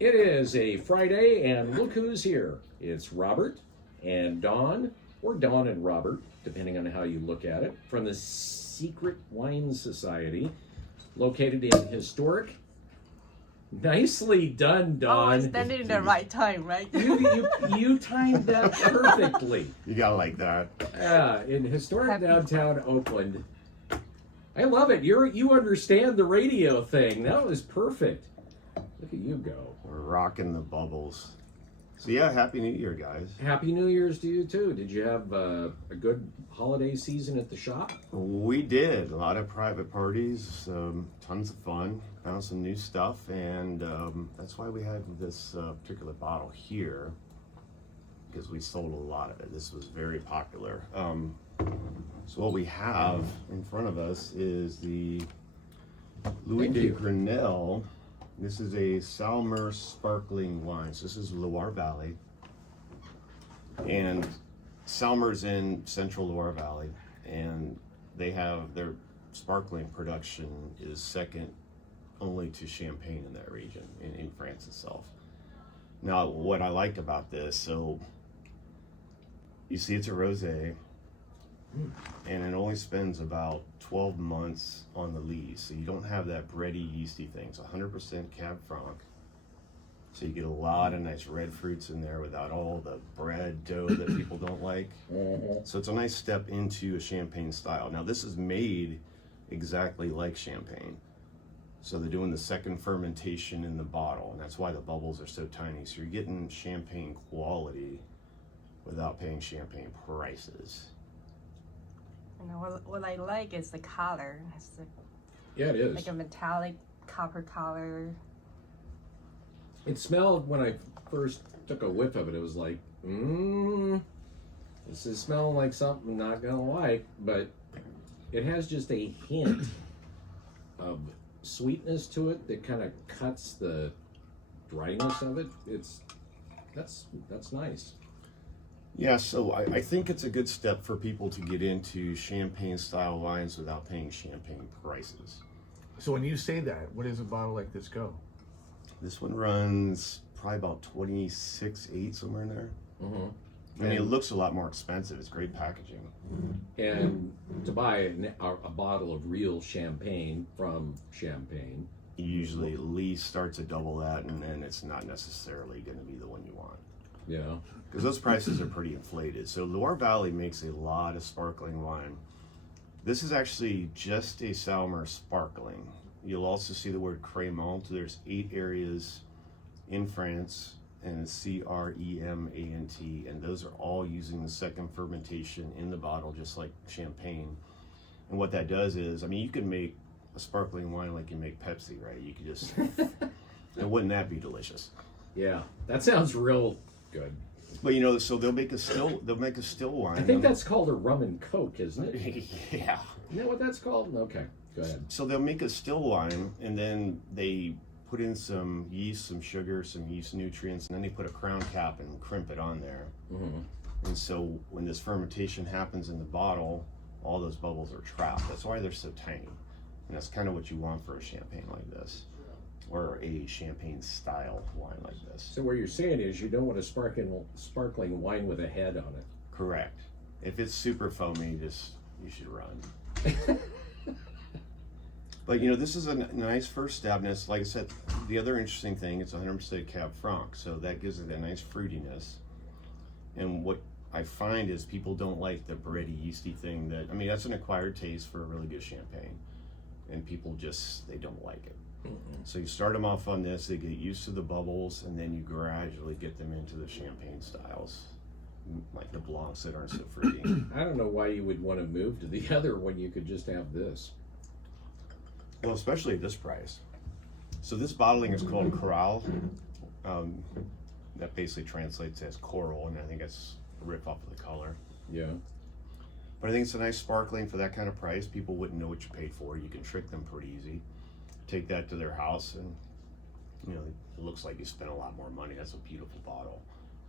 It is a Friday, and look who's here. It's Robert and Dawn, or Dawn and Robert, depending on how you look at it, from the Secret Wine Society, located in historic. Nicely done, Dawn. Oh, I standing in the right time, right? You timed that perfectly. You gotta like that. In historic Happy downtown Oakland. I love it. You understand the radio thing. That was perfect. Look at you go. We're rocking the bubbles. So yeah, Happy New Year, guys. Happy New Year's to you too. Did you have a good holiday season at the shop? We did. A lot of private parties, tons of fun, found some new stuff, and that's why we have this particular bottle here, because we sold a lot of it. This was very popular. So what we have in front of us is the Louis de Grenelle. This is a Saumur sparkling wine. So this is Loire Valley. And Saumur's in central Loire Valley. And they have their sparkling production is second only to Champagne in that region, in France itself. Now, what I like about this, so you see it's a rosé. And it only spends about 12 months on the lees, so you don't have that bready, yeasty thing. It's 100% Cab Franc, so you get a lot of nice red fruits in there without all the bread dough that people don't like. So it's a nice step into a champagne style. Now this is made exactly like champagne, so they're doing the second fermentation in the bottle, and that's why the bubbles are so tiny. So you're getting champagne quality without paying champagne prices. You know, what I like is the color. It's Yeah, it is. like a metallic copper color. It smelled, when I first took a whiff of it, it was like, this is smelling like something I'm not gonna like, but it has just a hint of sweetness to it that kind of cuts the dryness of it. That's nice. Yeah, so I think it's a good step for people to get into champagne style wines without paying champagne prices. So when you say that, what does a bottle like this go? This one runs probably about 26.8, somewhere in there. Mm-hmm. I mean, it looks a lot more expensive. It's great packaging. And to buy a bottle of real champagne from Champagne, Usually at least starts at double that, and then it's not necessarily going to be the one you want. yeah. Because those prices are pretty inflated. So Loire Valley makes a lot of sparkling wine. This is actually just a Saumur sparkling. You'll also see the word Crémant. There's 8 areas in France, and it's Cremant, and those are all using the second fermentation in the bottle, just like champagne. And what that does is, I mean, you can make a sparkling wine like you make Pepsi, right? You could just, and wouldn't that be delicious? Yeah, that sounds real good. But you know, so they'll make a still wine. I think that's called a rum and coke, isn't it? Yeah. Isn't that what that's called? Okay, go ahead. So they'll make a still wine, and then they put in some yeast, some sugar, some yeast nutrients, and then they put a crown cap and crimp it on there. Mm-hmm. And so when this fermentation happens in the bottle, all those bubbles are trapped. That's why they're so tiny. And that's kind of what you want for a champagne like this, or a champagne style wine like this. So what you're saying is you don't want a sparkling wine with a head on it. Correct. If it's super foamy, you should run. But you know, this is a nice first step, and it's, like I said, the other interesting thing, it's 100% Cab Franc, so that gives it a nice fruitiness. And what I find is people don't like the bready, yeasty thing that, I mean, that's an acquired taste for a really good champagne, and people just, they don't like it. So you start them off on this, they get used to the bubbles, and then you gradually get them into the champagne styles, like the Blancs that aren't so fruity. I don't know why you would want to move to the other when you could just have this. Well, especially at this price. So this bottling is called Corail. That basically translates as coral, and I think it's a rip off of the color. Yeah. But I think it's a nice sparkling for that kind of price. People wouldn't know what you paid for. You can trick them pretty easy. Take that to their house, and you know, it looks like you spent a lot more money. That's a beautiful bottle,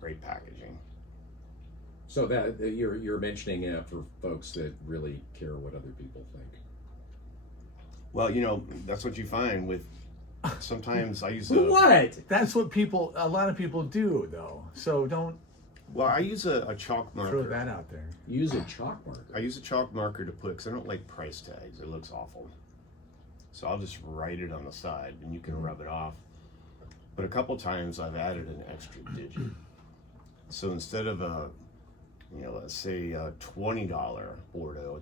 great packaging. So that you're mentioning for folks that really care what other people think. Well, you know, that's what you find with Sometimes I use What? That's what a lot of people do, though. So don't I use a chalk throw marker. that out there. Use a chalk marker. I use a chalk marker to put, because I don't like price tags. It looks awful. So I'll just write it on the side, and you can rub it off. But a couple times I've added an extra digit. So instead of let's say a $20 Bordeaux,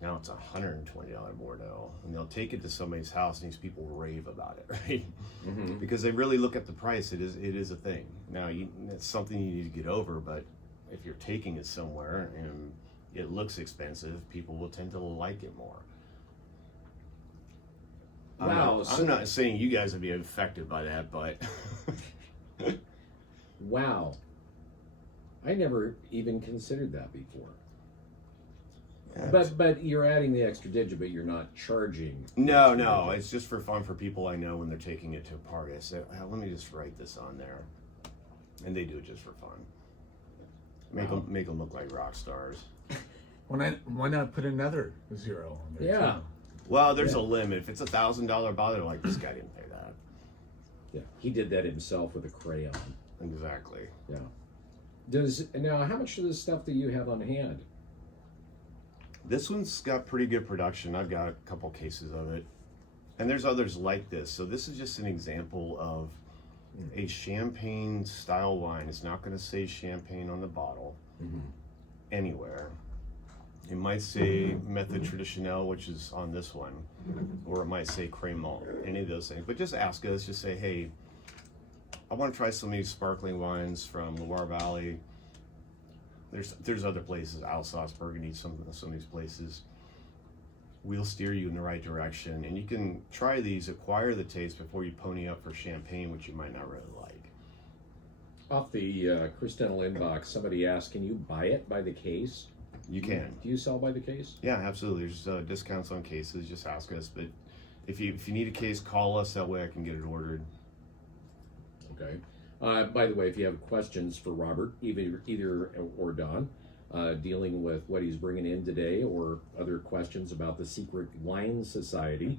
now it's a $120 Bordeaux, and they'll take it to somebody's house, and these people rave about it, right? Mm-hmm. Because they really look at the price. It is a thing. Now it's something you need to get over, but if you're taking it somewhere and it looks expensive, people will tend to like it more. Wow. I'm not saying you guys would be affected by that, but Wow. I never even considered that before. But you're adding the extra digit, but you're not charging. No, it's just for fun for people I know when they're taking it to a party. I say, let me just write this on there, and they do it just for fun. Make them look like rock stars. Why not put another 0 on there? Yeah. too? Well, there's a limit. If it's $1,000 bottle, they're like, this guy didn't pay that. Yeah. He did that himself with a crayon. Exactly. Yeah. Now, how much of this stuff do you have on hand? This one's got pretty good production. I've got a couple cases of it. And there's others like this. So this is just an example of a champagne style wine. It's not going to say champagne on the bottle anywhere. It might say Method Traditionnel, which is on this one, or it might say Crémant, any of those things. But just ask us, just say, hey, I want to try some of these sparkling wines from Loire Valley. There's other places, Alsace, Burgundy, some of these places. We'll steer you in the right direction, and you can try these, acquire the taste before you pony up for champagne, which you might not really like. Off the Christenel inbox, somebody asked, can you buy it by the case? You can. Do you sell by the case? Yeah, absolutely. There's discounts on cases. Just ask us. But if you need a case, call us. That way I can get it ordered. Okay. By the way, if you have questions for Robert, either or Don, dealing with what he's bringing in today, or other questions about the Secret Wine Society,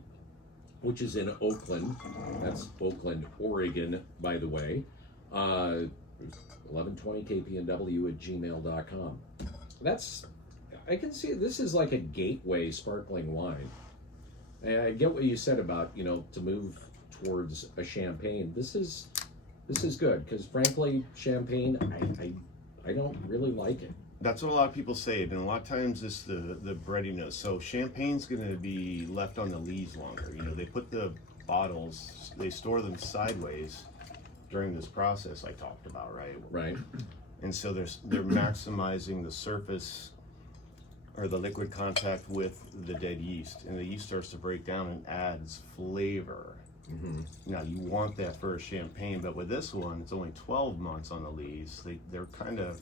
which is in Oakland. That's Oakland, Oregon, by the way. 1120kpnw@gmail.com. I can see this is like a gateway sparkling wine. I get what you said about, to move towards a champagne. This is good, because frankly, champagne, I don't really like it. That's what a lot of people say, and a lot of times it's the breadiness. So champagne's going to be left on the lees longer. They put the bottles, they store them sideways during this process I talked about, right? Right. And so they're maximizing the surface or the liquid contact with the dead yeast, and the yeast starts to break down and adds flavor. Now you want that for a champagne, but with this one, it's only 12 months on the lees. They're kind of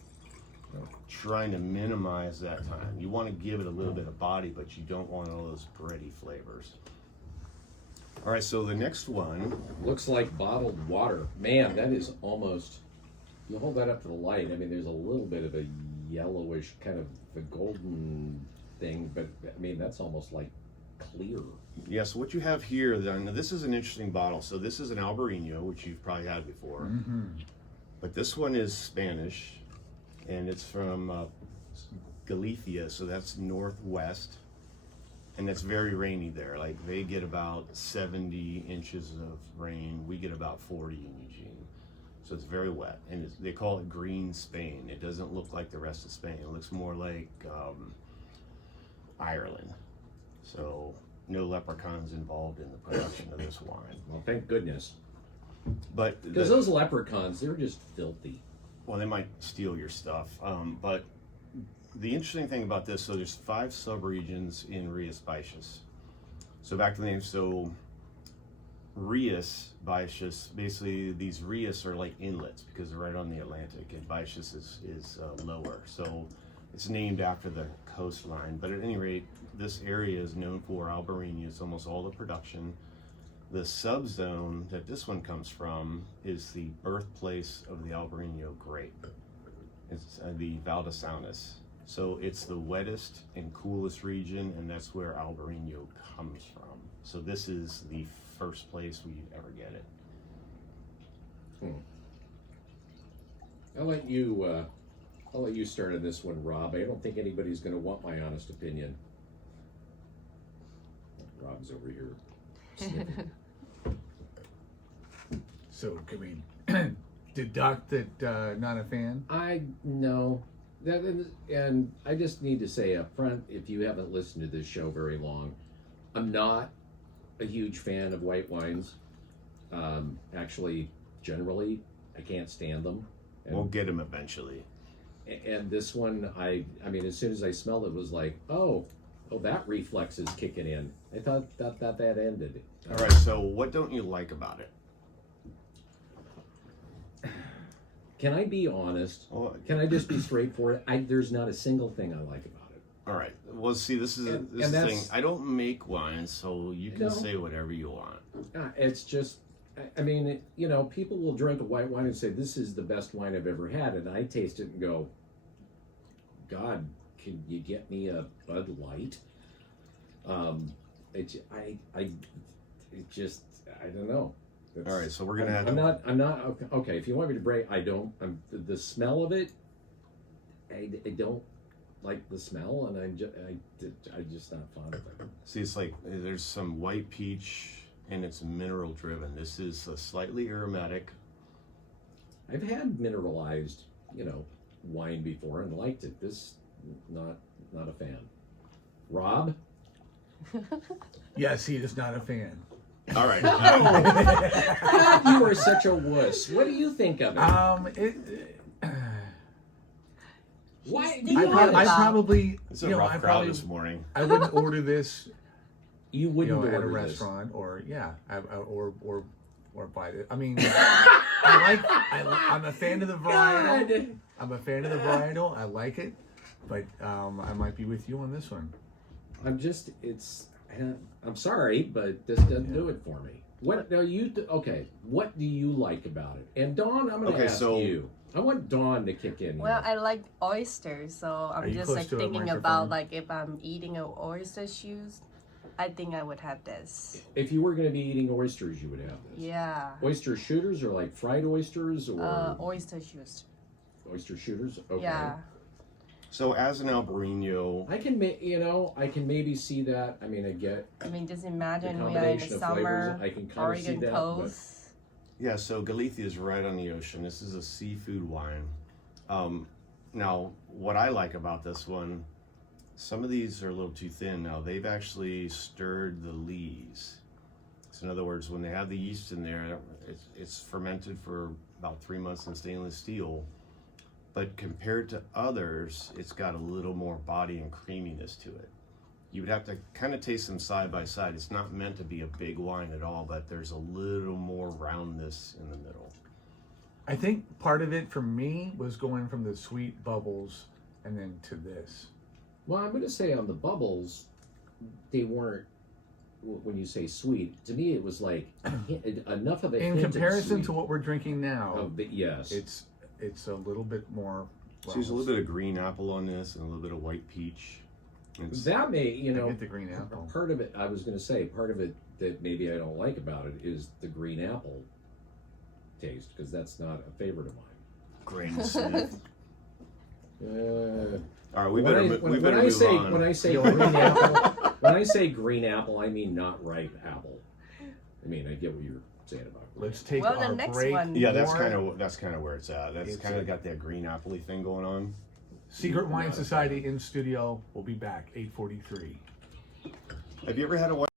trying to minimize that time. You want to give it a little bit of body, but you don't want all those bready flavors. All right, so the next one Looks like bottled water. Man, that is almost, you hold that up to the light, there's a little bit of a yellowish kind of a golden thing, but that's almost like clear. Yeah, so what you have here, then, this is an interesting bottle. So this is an Albarino, which you've probably had before. But this one is Spanish, and it's from Galicia, so that's northwest. And it's very rainy there. Like, they get about 70 inches of rain. We get about 40 in Eugene. So it's very wet. And they call it green Spain. It doesn't look like the rest of Spain. It looks more like Ireland. So no leprechauns involved in the production of this wine. Well, thank goodness. But Because those leprechauns, they're just filthy. well, they might steal your stuff. But the interesting thing about this, so there's 5 subregions in Rias Baixas. So back to the name. So Rias Baixas, basically these Rias are like inlets because they're right on the Atlantic, and Baixas is lower. So it's named after the coastline. But at any rate, this area is known for Albarino. It's almost all the production. The subzone that this one comes from is the birthplace of the Albarino grape. It's the Val de Saunas. So it's the wettest and coolest region, and that's where Albarino comes from. So this is the first place we ever get it. I'll let you start on this one, Rob. I don't think anybody's going to want my honest opinion. Rob's over here sniffing. So can we deduct that not a fan? No. And I just need to say up front, if you haven't listened to this show very long, I'm not a huge fan of white wines. Actually, generally, I can't stand them. We'll get them eventually. And this one, I mean, as soon as I smelled it, was like, oh, that reflex is kicking in. I thought that ended. All right, so what don't you like about it? Can I be honest? Well, Can I just be straightforward? There's not a single thing I like about it. all right. Well, see, this is the thing. I don't make wines, so you can say whatever you want. It's just, I mean, people will drink a white wine and say, this is the best wine I've ever had. And I taste it and go, God, can you get me a Bud Light? I don't know. All right, so we're gonna have. I'm not okay. If you want me to break, I don't. The smell of it. I don't like the smell, and I'm just not fond of it. See, it's like there's some white peach, and it's mineral driven. This is a slightly aromatic. I've had mineralized, wine before and liked it. This, not a fan. Rob? Yes, he is not a fan. All right. God, you are such a wuss. What do you think of it? Why? I probably, It's a rough crowd this morning. I wouldn't order this. You wouldn't at a order restaurant, or buy it. I mean, I'm a fan of the varietal. God. I'm a fan of the varietal. I like it, but I might be with you on this one. I'm sorry, but this doesn't do it for me. What are you? Okay, what do you like about it? And Dawn, I'm going to ask you. I want Dawn to kick in. Well, here. I like oysters, so I'm just like thinking about like if I'm eating an oyster shoes, I think I would have this. If you were going to be eating oysters, you would have this. Yeah. Oyster shooters, or like fried oysters, or oyster shoes. Oyster shooters. Okay. Yeah. So as an Albarino, I can maybe see that. I mean, just imagine the we are in the combination of summer, flavors. I can kind of see Oregon that. coast. yeah, so Galicia is right on the ocean. This is a seafood wine. Now, what I like about this one, some of these are a little too thin. Now, they've actually stirred the lees. So in other words, when they have the yeast in there, it's fermented for about 3 months in stainless steel. But compared to others, it's got a little more body and creaminess to it. You would have to kind of taste them side by side. It's not meant to be a big wine at all, but there's a little more roundness in the middle. I think part of it for me was going from the sweet bubbles and then to this. Well, I'm going to say on the bubbles, they weren't. When you say sweet, to me it was like enough of a in hint comparison of to what we're drinking now. Yes, it's a little bit more. So there's a little bit of green apple on this and a little bit of white peach. That may, I get the green apple. Part of it, I was going to say, part of it that maybe I don't like about it is the green apple taste, because that's not a favorite of mine. Grain Smith. All right, we when better I move on. When I say green apple, when I say green apple, I mean not ripe apple. I mean, I get what you're saying about it. Let's take the our next break. one. Yeah, that's kind of where it's at. That's It's kind of got that green apple-y thing going on. Secret Wine Society in studio. We'll be back 8:43. Have you ever had a